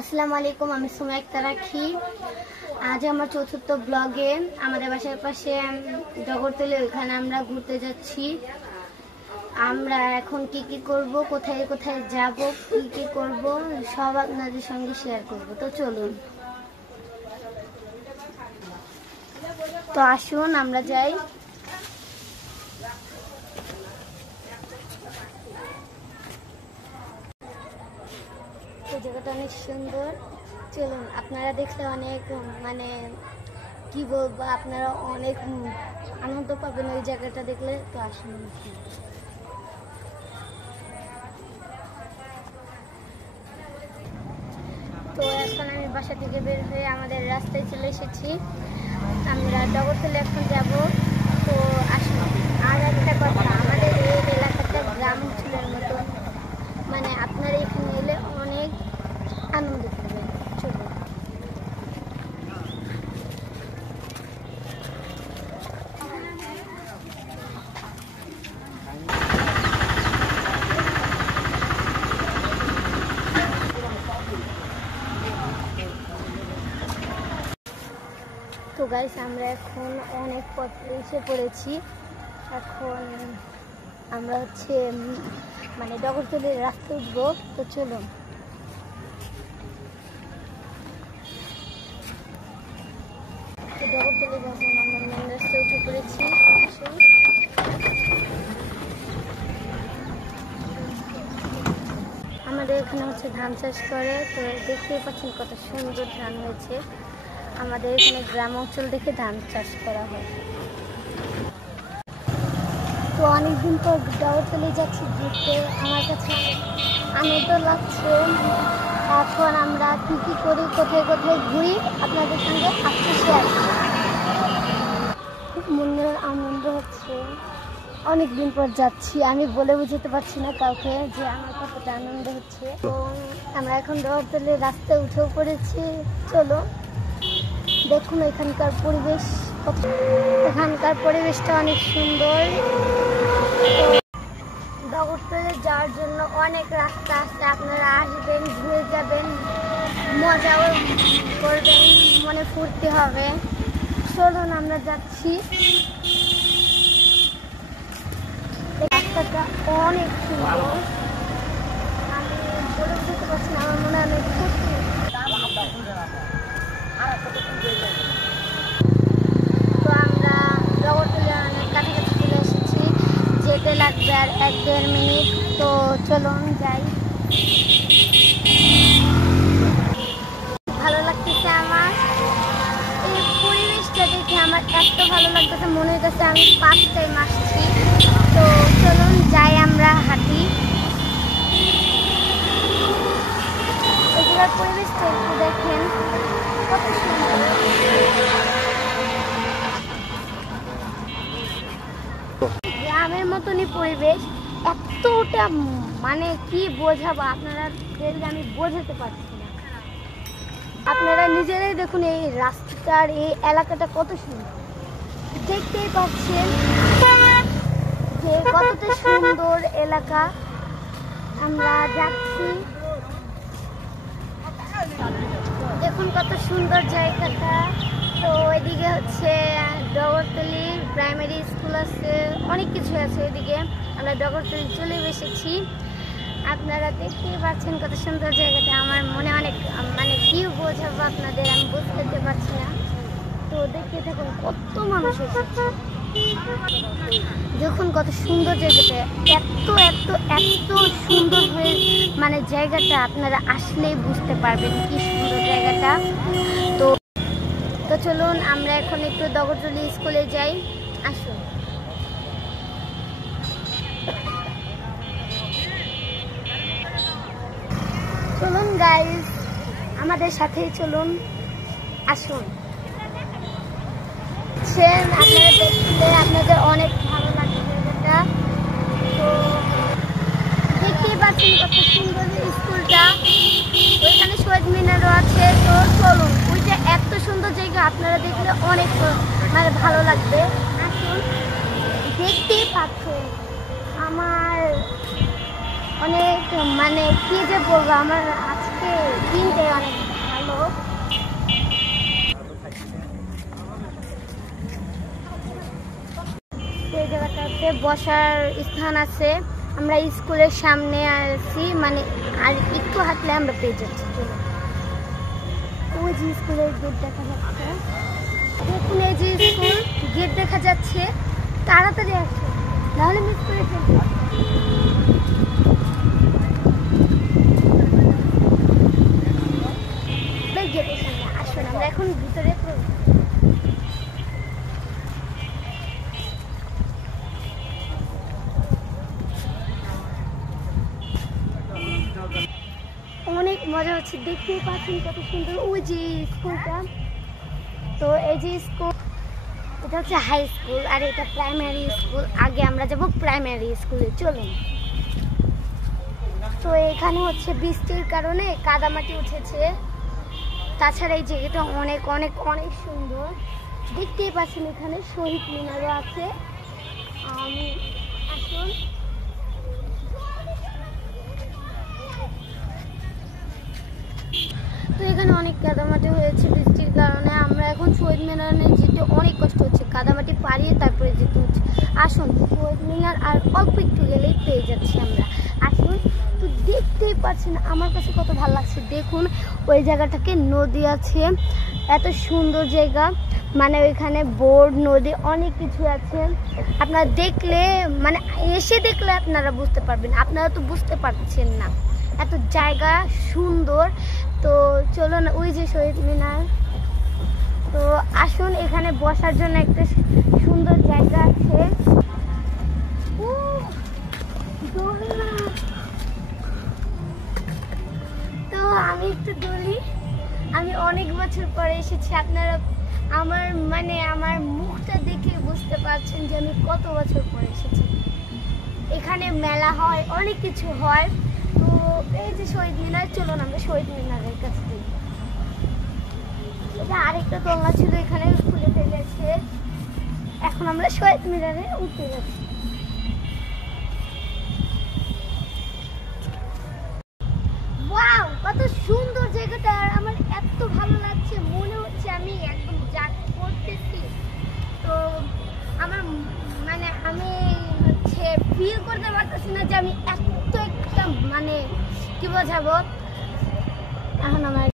আসসালামু আলাইকুম, আমি সুমাইয়া আক্তার রাখি। আজ আমার চতুর্থ ব্লগে আমাদের বাসার পাশে জগরতলি, ওইখানে আমরা ঘুরতে যাচ্ছি। আমরা এখন কি কি করব, কোথায় কোথায় যাব, কি কি করব সব আপনাদের সঙ্গে শেয়ার করব। তো চলুন, তো আসুন আমরা যাই। জায়গাটা অনেক সুন্দর, চলুন। আপনারা দেখলে অনেক কি বলবো, আপনারা অনেক আনন্দ পাবেন ওই জায়গাটা দেখলে। তো আসুন। তো এখন আমি বাসা থেকে বের হয়ে আমাদের রাস্তায় চলে এসেছি। আমরা জগরতলি এখন যাব। তো আসুন। আর একটা কথা, আমাদের এই এলাকাটা গ্রাম অঞ্চলের মতো, আপনারা এখানে এলে অনেক আনন্দ পাবেন। চলুন। তো গাইস, আমরা এখন অনেক পথ এসে পড়েছি। এখন আমরা জগরতলির রাস্তা উঠবো। তো চলুন। জগরতলি যখন আমরা মেন রাস্তায় উঠে পড়েছি। আমাদের এখানে ধান চাষ করে। তো দেখতেই পাচ্ছেন কত সুন্দর ধান হয়েছে। আমাদের এখানে গ্রাম অঞ্চল দেখে ধান চাষ করা হয়। তো অনেকদিন পর জগরতলি যাচ্ছি ঘুরতে, আমার কাছে আনন্দ লাগছে। এখন আমরা কি কি করি, কোথায় কোথায় ঘুরি, আপনাদের সঙ্গে আজকে শেয়ার করি। খুব মনের আনন্দ হচ্ছে, অনেকদিন পর যাচ্ছি। আমি বলে বুঝতে পারছি না কাউকে যে আমার কতটা আনন্দ হচ্ছে। তো আমরা এখন জগরতলির রাস্তায় উঠেও পড়েছি। চলো দেখুন এখানকার পরিবেশ, এখানকার পরিবেশটা অনেক সুন্দর। জগরতলি যাওয়ার জন্য অনেক রাস্তা আছে, আপনারা আসবেন, ঘুরে যাবেন, মজাও করবেন, মনে ফুর্তি হবে। চলুন আমরা যাচ্ছি। রাস্তাটা অনেক সুন্দর, আমি বলে বুঝতে পারছি না, আমার মনে অনেক ফুর্তি। তো আমরা জগরতলি অনেক কাছাকাছি চলে এসেছি, যেতে লাগবে আর 1-1.5 মিনিট। তো চলুন যাই। ভালো লাগতেছে আমার এই পরিবেশটা দেখে, আমার এত ভালো লাগতেছে, মনে হইতেছে আমি 5 টাইম আসছি। তো চলুন যাই, আমরা হাঁটি। এগুলোর পরিবেশটা একটু দেখেন কত সুন্দর। গ্রামের মতনই পরিবেশ, এতটা কি বোঝাবো, আপনারা দেখলে আমি বোঝাতে পারছি না। আপনারা নিজেরাই দেখুন এই রাস্তার এই এলাকাটা কত সুন্দর, দেখতেই পাচ্ছেন যে কতটা সুন্দর এলাকা। আমরা যাচ্ছি, দেখুন কত সুন্দর জায়গাটা। তো এদিকে জগরতলি প্রাইমারি স্কুল আছে, অনেক কিছু আছে এদিকে। আমরা জগরতলি চলে এসেছি, আপনারা দেখতেই পাচ্ছেন কত সুন্দর জায়গাটা। আমার মনে অনেক কি বোঝাবো আপনাদের, আমি বুঝতে পারছি না। তো দেখতে থাকুন কত মানুষ এসেছে, দেখুন কত সুন্দর জায়গাটা, এত এত এত সুন্দর হয়ে জায়গাটা। আপনারা আসলেই বুঝতে পারবেন কি সুন্দর জায়গাটা। তো তো চলুন আমরা এখন একটু জগরতলি স্কুলে যাই। আসুন। চলুন গাইস, আমাদের সাথেই চলুন, আসুন। আপনারা দেখলে আপনাদের অনেক ভালো লাগবে জায়গাটা। তো দেখতেই পাচ্ছেন কত সুন্দর স্কুলটা, ওইখানে শহীদ মিনারও আছে। তো চলুন, ওইটা এত সুন্দর জায়গা, আপনারা দেখলে অনেক ভালো লাগবে। আসুন, দেখতেই পাচ্ছেন আমার অনেক কি যে বলবো, আমার আজকে দিনটাই অনেক এই জায়গাটাতে বসার স্থান আছে। আমরা স্কুলের সামনে আছি, মানে আর একটু হাঁটলে আমরা পেয়ে যাচ্ছি। ওই যে স্কুলের গেট দেখা যাচ্ছে, দেখুন এই যে স্কুল গেট দেখা যাচ্ছে। তাড়াতাড়ি আসো, নাহলে মিস করে ফেলবো। গেটের সামনে আসুন, আমরা এখন ভিতরে অনেক মজা হচ্ছে। দেখতেই পাচ্ছেন কত সুন্দর ওই যে স্কুলটা। তো এই যে স্কুল, এটা হচ্ছে হাই স্কুল আর এটা প্রাইমারি স্কুল। আগে আমরা যাব প্রাইমারি স্কুলে, চলুন। তো এখানে হচ্ছে বৃষ্টির কারণে কাদামাটি উঠেছে। তাছাড়া এই জায়গাটা অনেক অনেক অনেক সুন্দর। দেখতেই পাচ্ছেন এখানে শহীদ মিনারও আছে। আসুন, তো এখানে অনেক কাদামাটি হয়েছে বৃষ্টির কারণে। আমরা এখন শহীদ মিনারে যেতে অনেক কষ্ট হচ্ছে, কাদামাটি পাড়িয়ে তারপরে যেতে হচ্ছে। আসুন, শহীদ মিনার আর অল্প একটু গেলেই পেয়ে যাচ্ছি আমরা। আসুন, তো দেখতেই পাচ্ছেন আমার কাছে কত ভালো লাগছে। দেখুন ওই জায়গাটাকে নদী আছে, এত সুন্দর জায়গা। মানে ওইখানে বোর্ড, নদী, অনেক কিছু আছে। আপনারা দেখলে, মানে এসে দেখলে আপনারা বুঝতে পারবেন। আপনারা তো বুঝতে পারছেন না, এত জায়গা সুন্দর। তো চলুন, ওই যে শহীদ মিনার। তো আসুন, এখানে বসার জন্য একটা সুন্দর জায়গা আছে। তো আমি একটু দোলি, আমি অনেক বছর পরে এসেছি। আপনারা আমার মুখটা দেখে বুঝতে পারছেন যে আমি কত বছর পরে এসেছি। এখানে মেলা হয়, অনেক কিছু হয়। তো এই যে শহীদ মিনার, চলুন আমরা শহীদ মিনারের কাছে যাই। এটা আরেকটা দোলনা ছিল, এখানে খুলে ফেলেছে। এখন আমরা শহীদ মিনারে উঠতে যাচ্ছি। ওয়াও, কত সুন্দর জায়গাটা! আর আমার এত ভালো লাগছে, মনে হচ্ছে আমি একদম যা করতেছি। তো আমার আমি হচ্ছে ফিল করতে পারতেছি না যে আমি এত একটা, কি বোঝাবো। এখন আমার